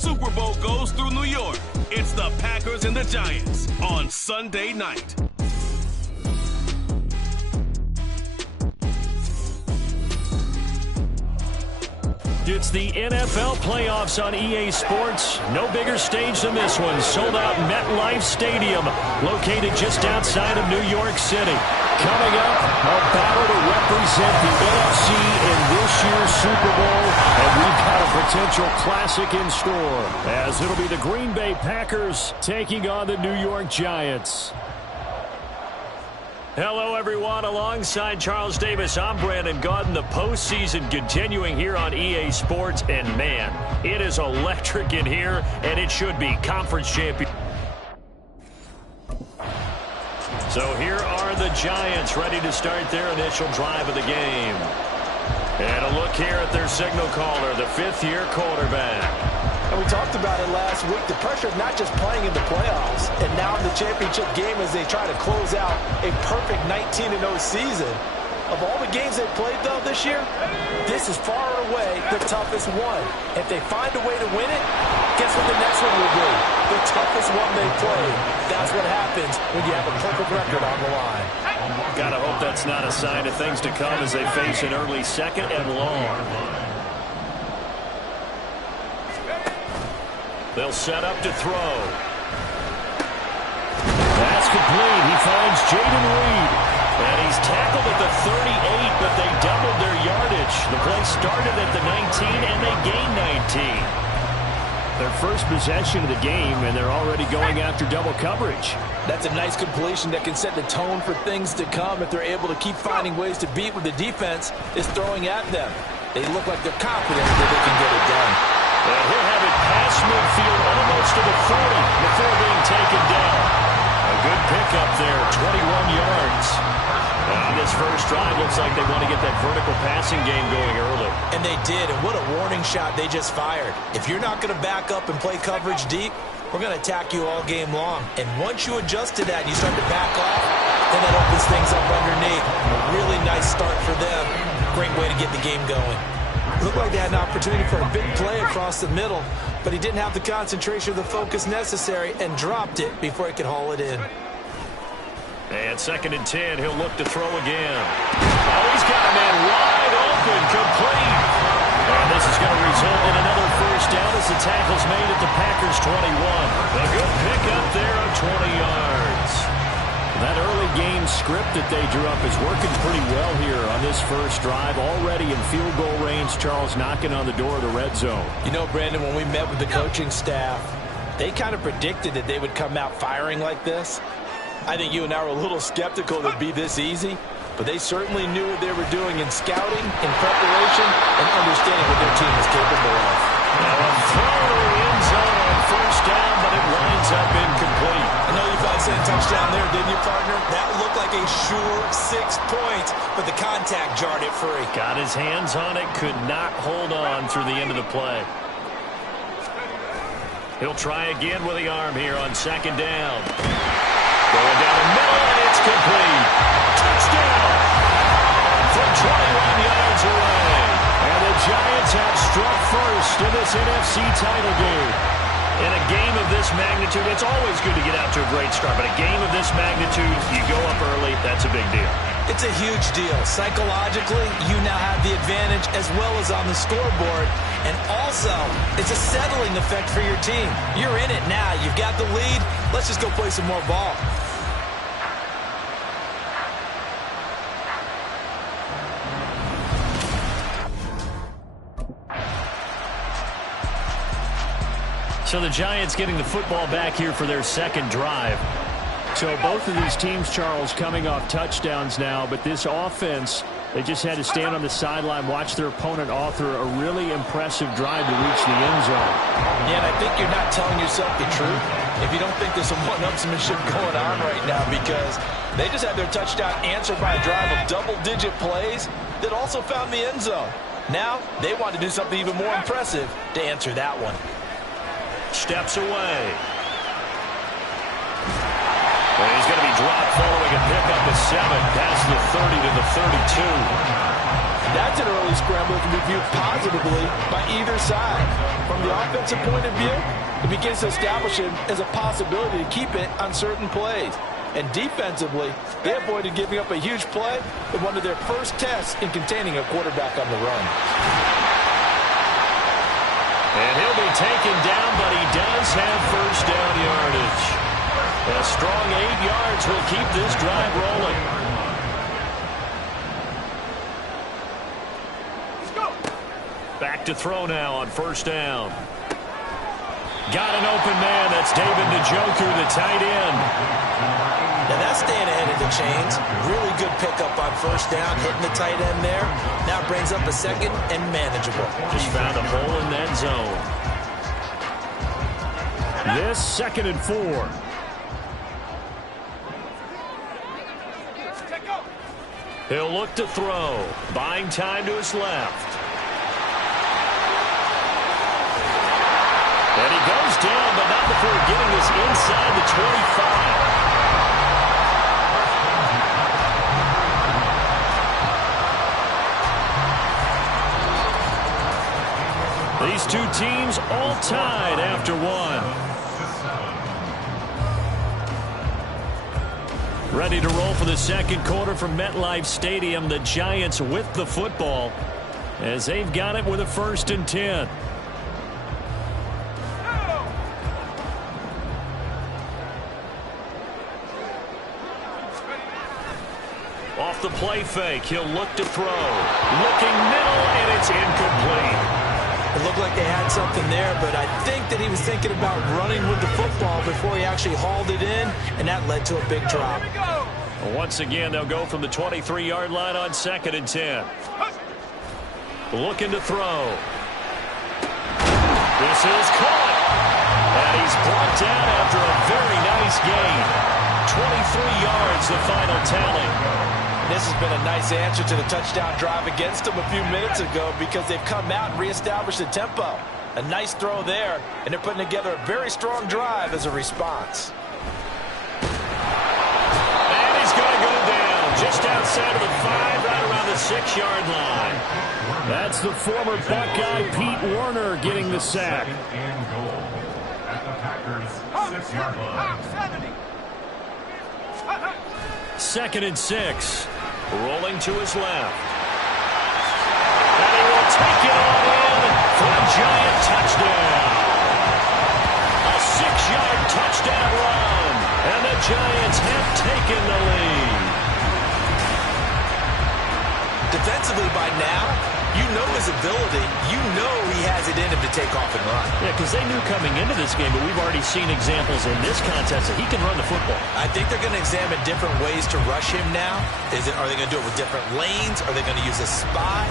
Super Bowl goes through New York. It's the Packers and the Giants on Sunday night. It's the NFL playoffs on EA Sports. No bigger stage than this one. Sold out MetLife Stadium, located just outside of New York City. Coming up, a battle to represent the NFC in this year's Super Bowl. And we've got a potential classic in store, as it'll be the Green Bay Packers taking on the New York Giants. Hello, everyone. Alongside Charles Davis, I'm Brandon Gaudin. The postseason continuing here on EA Sports. And, man, it is electric in here, and it should be conference champion. So here are the Giants ready to start their initial drive of the game. And a look here at their signal caller, the fifth-year quarterback. And we talked about it last week, the pressure of not just playing in the playoffs and now in the championship game as they try to close out a perfect 19-0 season. Of all the games they've played, though, this year, this is far and away the toughest one. If they find a way to win it, guess what the next one will be? The toughest one they played. That's what happens when you have a perfect record on the line. Gotta hope that's not a sign of things to come as they face an early second and long. They'll set up to throw. That's complete. He finds Jaden Reed. And he's tackled at the 38, but they doubled their yardage. The play started at the 19, and they gained 19. Their first possession of the game, and they're already going after double coverage. That's a nice completion that can set the tone for things to come if they're able to keep finding ways to beat what the defense is throwing at them. They look like they're confident that they can get it done. And he'll have it past midfield almost to the 40 before being taken down. A good pickup there, 21 yards. On this first drive, looks like they want to get that vertical passing game going early. And they did, and what a warning shot they just fired. If you're not going to back up and play coverage deep, we're going to attack you all game long. And once you adjust to that and you start to back off, then that opens things up underneath. A really nice start for them. Great way to get the game going. Looked like they had an opportunity for a big play across the middle, but he didn't have the concentration or the focus necessary and dropped it before he could haul it in. And 2nd and 10, he'll look to throw again. Oh, he's got a man wide open, complete. And this is going to result in another first down as the tackle's made at the Packers' 21. A good pickup there of 20 yards. That early game script that they drew up is working pretty well here on this first drive. Already in field goal range, Charles knocking on the door of the red zone. You know, Brandon, when we met with the coaching staff, they kind of predicted that they would come out firing like this. I think you and I were a little skeptical that it'd be this easy, but they certainly knew what they were doing in scouting, in preparation, and understanding what their team was capable of. Now a throw in the end zone on first down, but it winds up incomplete. I know you thought saying touchdown there, didn't you, partner? That looked like a sure 6 points, but the contact jarred it free. Got his hands on it, could not hold on through the end of the play. He'll try again with the arm here on 2nd down. Going down the middle, and it's complete. Touchdown! From 21 yards away. And the Giants have struck first in this NFC title game. In a game of this magnitude, it's always good to get out to a great start, but a game of this magnitude, you go up early, that's a big deal. It's a huge deal. Psychologically, you now have the advantage as well as on the scoreboard. And also, it's a settling effect for your team. You're in it now. You've got the lead. Let's just go play some more ball. So the Giants getting the football back here for their second drive. So both of these teams, Charles, coming off touchdowns now, but this offense, they just had to stand on the sideline, watch their opponent author a really impressive drive to reach the end zone. Yeah, and I think you're not telling yourself the truth if you don't think there's some one-upsmanship going on right now, because they just had their touchdown answered by a drive of double-digit plays that also found the end zone. Now, they want to do something even more impressive to answer that one. Steps away. And he's going to be dropped following a pickup of 7 past the 30 to the 32. That's an early scramble that can be viewed positively by either side. From the offensive point of view, it begins to establish him as a possibility to keep it on certain plays. And defensively, they avoided giving up a huge play in one of their first tests in containing a quarterback on the run. And he'll be taken down, but he does have first down yardage. A strong 8 yards will keep this drive rolling. Let's go. Back to throw now on first down. Got an open man. That's David Njoku, the tight end. Now that's staying ahead of the chains. Really good pickup on first down, hitting the tight end there. Now brings up a second and manageable. Just found a hole in that zone. This 2nd and 4. He'll look to throw. Buying time to his left. And he goes down, but not before getting us inside the 25. These two teams all tied after one. Ready to roll for the second quarter from MetLife Stadium. The Giants with the football as they've got it with a 1st and 10. Off the play fake, he'll look to throw. Looking middle, and it's incomplete. It looked like they had something there, but I think that he was thinking about running with the football before he actually hauled it in, and that led to a big drop. Once again, they'll go from the 23-yard line on 2nd and 10. Looking to throw. This is caught. And he's brought down after a very nice gain. 23 yards, the final tally. This has been a nice answer to the touchdown drive against them a few minutes ago because they've come out and reestablished the tempo. A nice throw there, and they're putting together a very strong drive as a response. And he's going to go down just outside of the 5, right around the 6-yard line. That's the former Buckeye Pete Werner getting the sack. And goal at the Packers' 6-yard line. 2nd and 6. Rolling to his left. And he will take it all in for a Giant touchdown. A 6-yard touchdown run. And the Giants have taken the lead. Defensively by now, you know his ability. You know he has it in him to take off and run. Yeah, because they knew coming into this game, but we've already seen examples in this contest that he can run the football. I think they're going to examine different ways to rush him now. Are they going to do it with different lanes? Are they going to use a spy?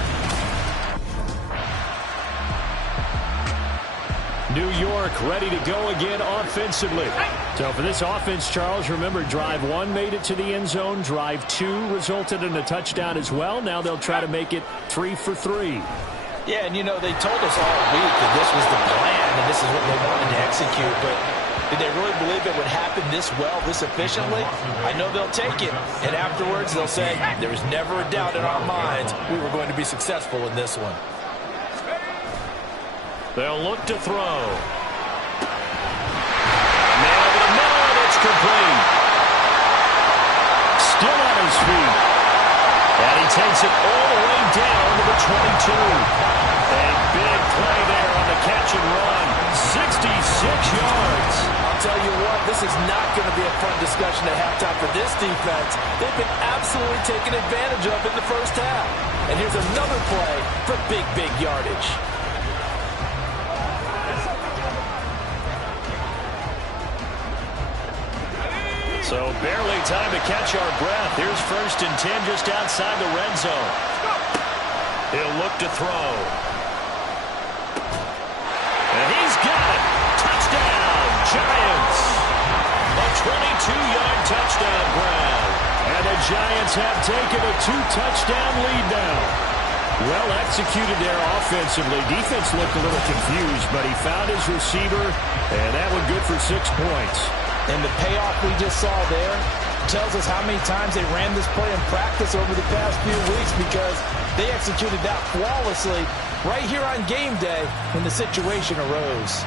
New York ready to go again offensively. So for this offense, Charles, remember drive 1 made it to the end zone. Drive 2 resulted in a touchdown as well. Now they'll try to make it 3 for 3. Yeah, and you know, they told us all week that this was the plan and this is what they wanted to execute, but did they really believe it would happen this well, this efficiently? I know they'll take it, and afterwards they'll say, there was never a doubt in our minds we were going to be successful in this one. They'll look to throw. Now over the middle, and it's complete. Still on his feet. And he takes it all the way down to the 22. A big play there on the catch and run. 66 yards. I'll tell you what, this is not going to be a fun discussion at halftime for this defense. They've been absolutely taken advantage of in the first half. And here's another play for big, big yardage. So barely time to catch our breath. Here's 1st and 10 just outside the red zone. He'll look to throw. And he's got it. Touchdown, Giants. A 22-yard touchdown grab. And the Giants have taken a 2-touchdown lead now. Well executed there offensively. Defense looked a little confused, but he found his receiver, and that one good for 6 points. And the payoff we just saw there, Tells us how many times they ran this play in practice over the past few weeks because they executed that flawlessly right here on game day when the situation arose.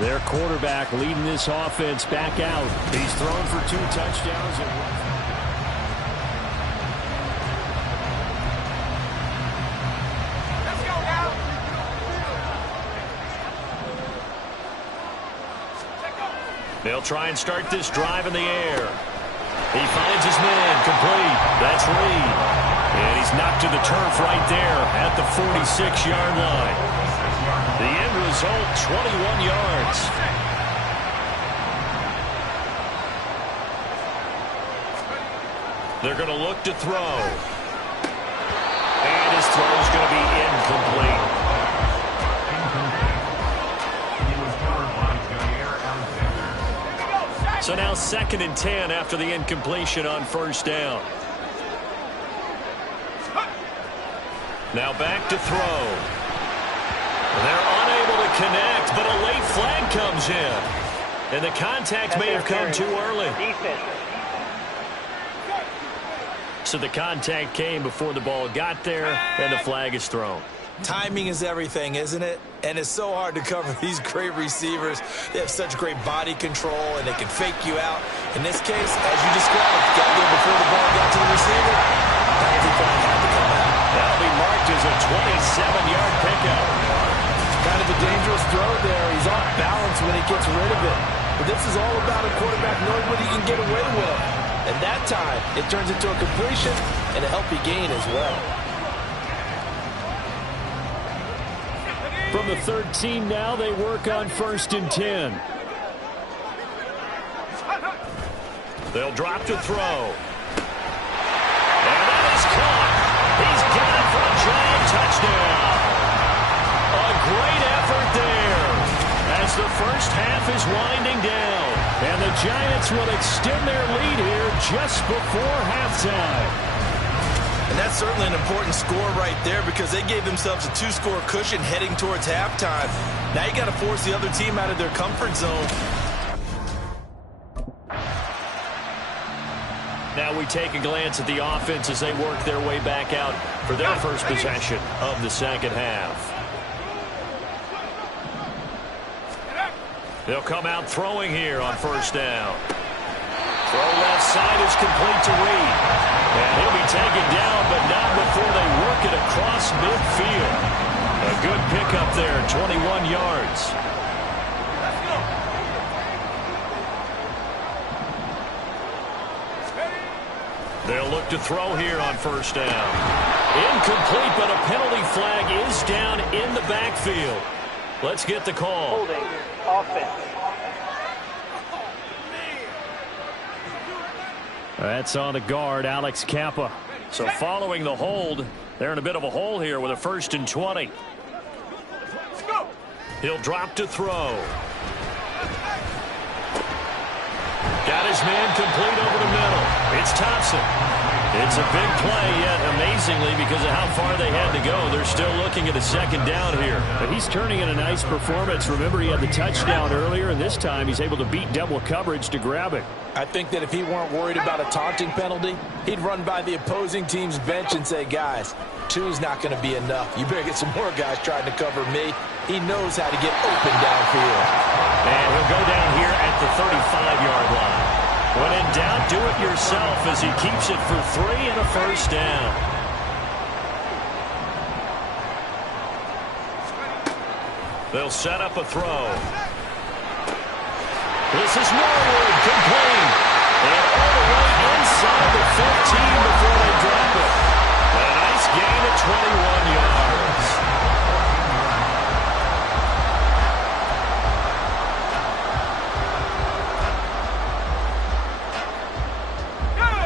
Their quarterback leading this offense back out. He's thrown for 2 touchdowns and 1. They'll try and start this drive in the air. He finds his man, complete. That's Reed. And he's knocked to the turf right there at the 46-yard line. The end result, 21 yards. They're going to look to throw. And his throw is going to be incomplete. So now 2nd and 10 after the incompletion on first down. Now back to throw. They're unable to connect, but a late flag comes in. And the contact may have come too early. So the contact came before the ball got there, and the flag is thrown. Timing is everything, isn't it? And it's so hard to cover these great receivers. They have such great body control, and they can fake you out. In this case, as you described, got there before the ball got to the receiver. Penalty flag had to come out. That'll be marked as a 27-yard pickup. Kind of a dangerous throw there. He's off balance when he gets rid of it. But this is all about a quarterback knowing what he can get away with. And that time, it turns into a completion and a healthy gain as well. From the 13 now, they work on 1st and 10. They'll drop to throw. And that is caught. He's got it for a giant touchdown. A great effort there as the first half is winding down. And the Giants will extend their lead here just before halftime. And that's certainly an important score right there because they gave themselves a 2-score cushion heading towards halftime. Now you got to force the other team out of their comfort zone. Now we take a glance at the offense as they work their way back out for their first possession of the second half. They'll come out throwing here on first down. Throw left side is complete to Reed. And he'll be taken down, but not before they work it across midfield. A good pickup there, 21 yards. They'll look to throw here on first down. Incomplete, but a penalty flag is down in the backfield. Let's get the call. Holding offense. That's on the guard, Alex Kappa. So following the hold, they're in a bit of a hole here with a 1st and 20. He'll drop to throw. Got his man complete over the middle. It's Thompson. It's a big play, yet amazingly, because of how far they had to go, they're still looking at a 2nd down here. But he's turning in a nice performance. Remember, he had the touchdown earlier, and this time he's able to beat double coverage to grab it. I think that if he weren't worried about a taunting penalty, he'd run by the opposing team's bench and say, guys, 2's not going to be enough. You better get some more guys trying to cover me. He knows how to get open downfield. And he'll go down here at the 35-yard line. When in doubt, do it yourself as he keeps it for 3 and a first down. They'll set up a throw. This is Norwood, complete. And all the way inside the 15 before they drop it. A nice gain at 21 yards.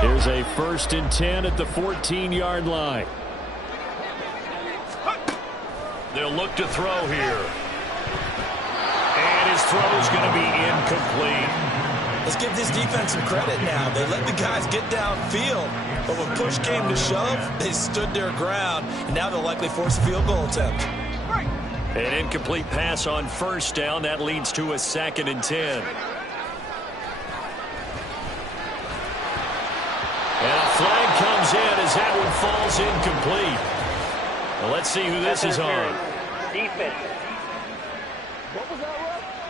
Here's a 1st and 10 at the 14-yard line. They'll look to throw here. And his throw's going to be incomplete. Let's give this defense some credit now. They let the guys get downfield, but when push came to shove, they stood their ground, and now they'll likely force a field goal attempt. An incomplete pass on first down. That leads to a 2nd and 10. And a flag comes in as that one falls incomplete. Well, let's see who this is on. Defense.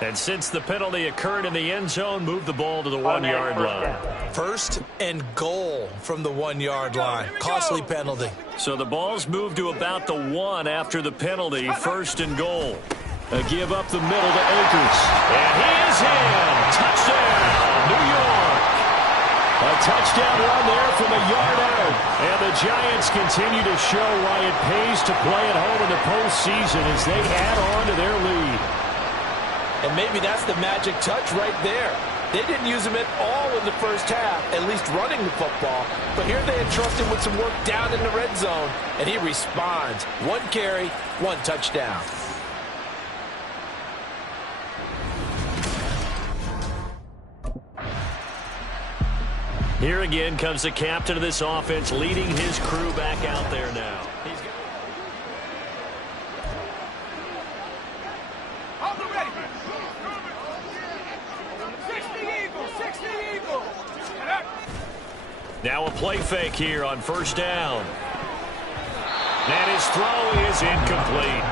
And since the penalty occurred in the end zone, move the ball to the 1-yard line. 1st and goal from the 1-yard line. Costly penalty. So the ball's moved to about the 1 after the penalty. 1st and goal. A give up the middle to Akers. And he is in. Touchdown, New York. A touchdown run there from a yard out. And the Giants continue to show why it pays to play at home in the postseason as they add on to their lead. And maybe that's the magic touch right there. They didn't use him at all in the first half, at least running the football. But here they entrust him with some work down in the red zone, and he responds. 1 carry, 1 touchdown. Here again comes the captain of this offense, leading his crew back out there now. Now a play fake here on 1st down. And his throw is incomplete.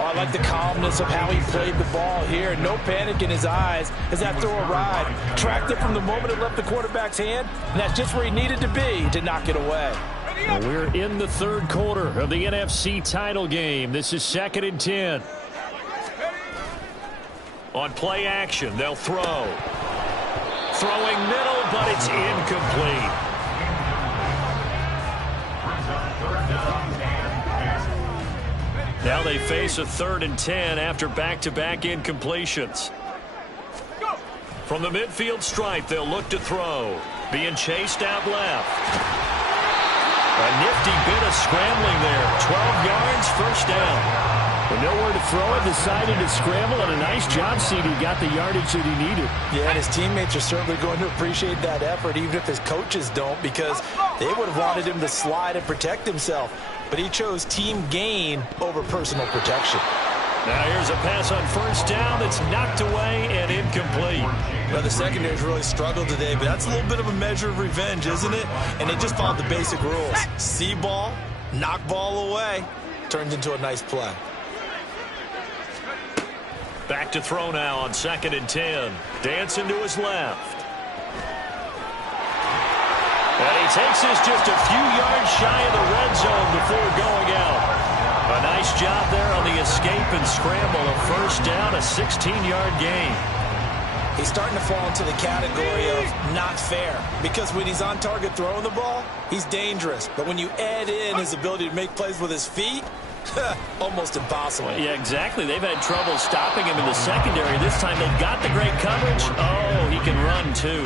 Oh, I like the calmness of how he played the ball here. No panic in his eyes as that throw arrived. Tracked it from the moment it left the quarterback's hand, and that's just where he needed to be to knock it away. Well, we're in the 3rd quarter of the NFC title game. This is 2nd and 10. On play action, they'll throw. Throwing middle, but it's incomplete. Now they face a 3rd and 10 after back-to-back incompletions. From the midfield stripe, they'll look to throw. Being chased out left. A nifty bit of scrambling there. 12 yards, 1st down. With nowhere to throw it, decided to scramble, and a nice job, CD. Got the yardage that he needed. Yeah, and his teammates are certainly going to appreciate that effort, even if his coaches don't, because they would have wanted him to slide and protect himself. But he chose team gain over personal protection. Now here's a pass on 1st down that's knocked away and incomplete. Well, the secondary's really struggled today, but that's a little bit of a measure of revenge, isn't it? And they just followed the basic rules. See ball, knock ball away, turns into a nice play. Back to throw now on 2nd and 10. Dancing to his left. And he takes this just a few yards shy of the red zone before going out. A nice job there on the escape and scramble. A 1st down, a 16-yard gain. He's starting to fall into the category of not fair, because when he's on target throwing the ball, he's dangerous. But when you add in his ability to make plays with his feet, almost impossible. Yeah, exactly. They've had trouble stopping him in the secondary. This time they've got the great coverage. Oh, he can run too.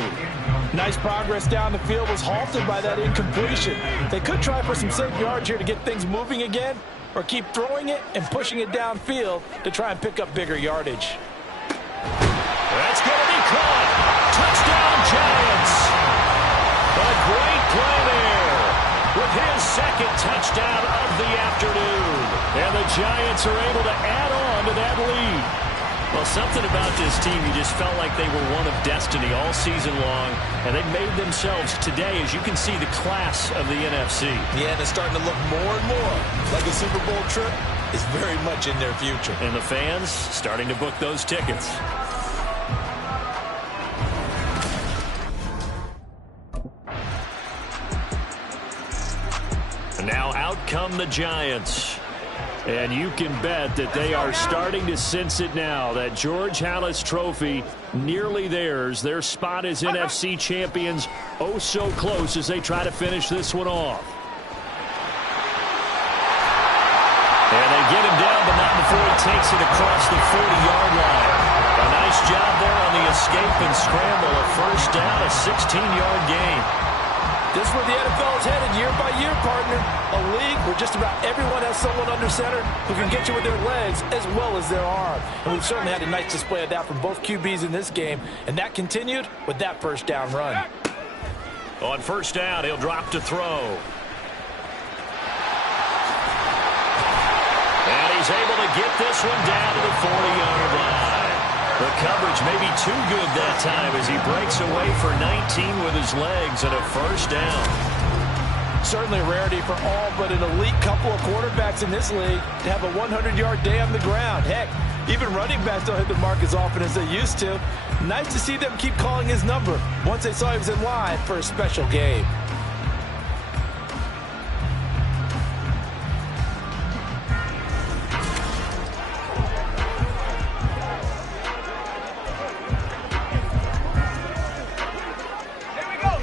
Nice progress down the field was halted by that incompletion. They could try for some safe yards here to get things moving again, or keep throwing it and pushing it downfield to try and pick up bigger yardage. That's going to be caught. Touchdown, Giants. A great play there with his 2nd touchdown of the afternoon. And the Giants are able to add on to that lead. Well, something about this team, you just felt like they were one of destiny all season long, and they made themselves today, as you can see, the class of the NFC. Yeah, and it's starting to look more and more like a Super Bowl trip is very much in their future. And the fans starting to book those tickets. And now out come the Giants. And you can bet that they are starting to sense it now. That George Halas trophy nearly theirs. Their spot as NFC champions oh so close as they try to finish this one off. And they get him down, but not before he takes it across the 40-yard line. A nice job there on the escape and scramble. A 1st down, a 16-yard gain. This is where the NFL is headed year by year, partner. A league where just about everyone has someone under center who can get you with their legs as well as their arm. And we've certainly had a nice display of that from both QBs in this game. And that continued with that 1st down run. On 1st down, he'll drop to throw. And he he's able to get this one down to the 40-yard line. The coverage may be too good that time as he breaks away for 19 with his legs and a first down. Certainly a rarity for all but an elite couple of quarterbacks in this league to have a 100-yard day on the ground. Heck, even running backs don't hit the mark as often as they used to. Nice to see them keep calling his number once they saw he was in line for a special game.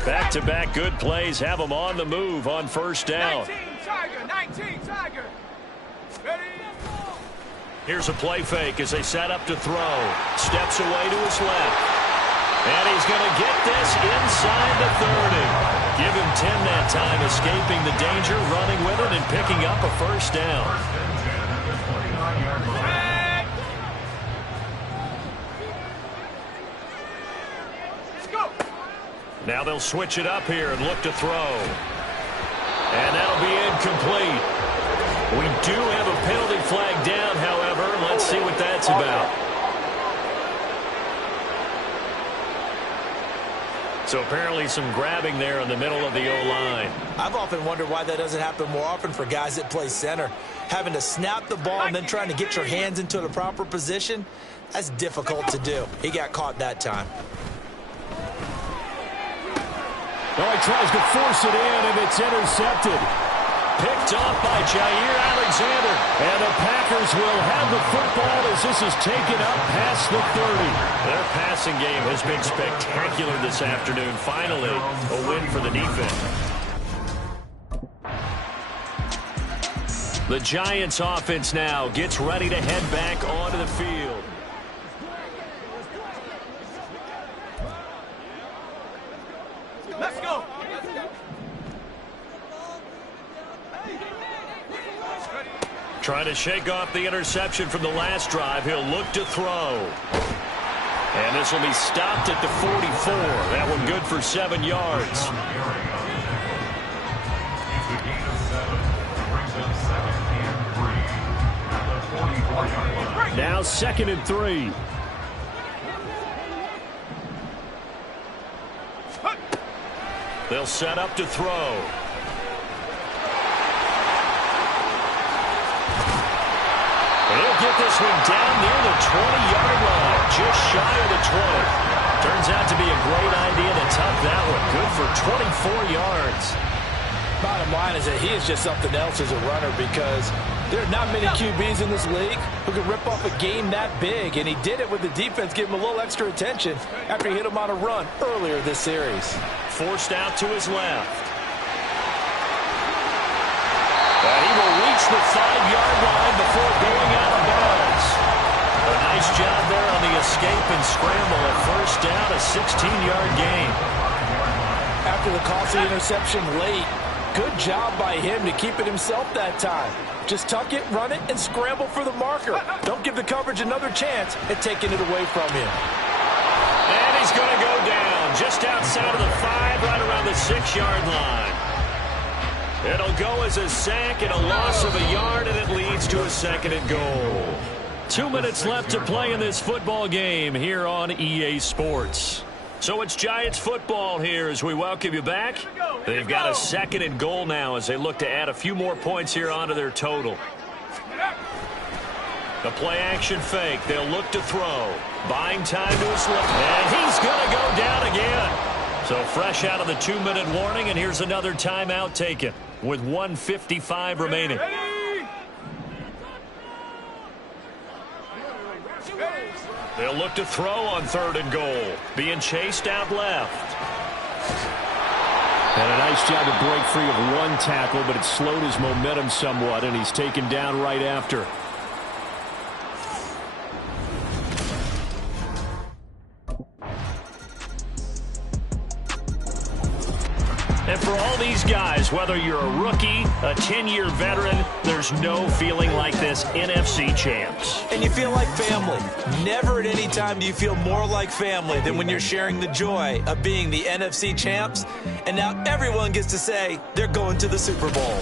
Back-to-back good plays have them on the move on first down. 19 Tiger. Ready? Here's a play fake as they set up to throw. Steps away to his left. And he's going to get this inside the 30. Give him 10 that time, escaping the danger, running with it, and picking up a first down. Now they'll switch it up here and look to throw. And that'll be incomplete. We do have a penalty flag down, however. Let's see what that's about. So apparently some grabbing there in the middle of the O-line. I've often wondered why that doesn't happen more often for guys that play center. Having to snap the ball and then trying to get your hands into the proper position, that's difficult to do. He got caught that time. Well, he tries to force it in, and it's intercepted. Picked off by Jair Alexander. And the Packers will have the football as this is taken up past the 30. Their passing game has been spectacular this afternoon. Finally, a win for the defense. The Giants offense now gets ready to head back onto the field. Let's go. Trying to shake off the interception from the last drive. He'll look to throw. And this will be stopped at the 44. That one good for 7 yards. Now 2nd and 3. They'll set up to throw. He'll get this one down near the 20-yard line, just shy of the 20. Turns out to be a great idea to tuck that one. Good for 24 yards. Bottom line is that he is just something else as a runner because there are not many QBs in this league who can rip off a game that big, and he did it with the defense giving him a little extra attention after he hit him on a run earlier this series. Forced out to his left. And he will reach the 5-yard line before going out of bounds. A nice job there on the escape and scramble. A first down, a 16-yard gain. After the costly interception late, good job by him to keep it himself that time. Just tuck it, run it, and scramble for the marker. Don't give the coverage another chance at taking it away from him. And he's going to go down just outside of the 5, right around the 6-yard line. It'll go as a sack and a loss of a yard, and it leads to a 2nd and goal. 2 minutes left to play in this football game here on EA Sports. So it's Giants football here as we welcome you back. They've got a 2nd and goal now as they look to add a few more points here onto their total. The play action fake. They'll look to throw. Buying time to his left. And he's going to go down again. So fresh out of the 2-minute warning, and here's another timeout taken with 1:55 remaining. They'll look to throw on 3rd and goal. Being chased out left. And a nice job to break free of one tackle, but it slowed his momentum somewhat, and he's taken down right after. And for all these guys, whether you're a rookie, a 10-year veteran, there's no feeling like this NFC champs. And you feel like family. Never at any time do you feel more like family than when you're sharing the joy of being the NFC champs. And now everyone gets to say they're going to the Super Bowl.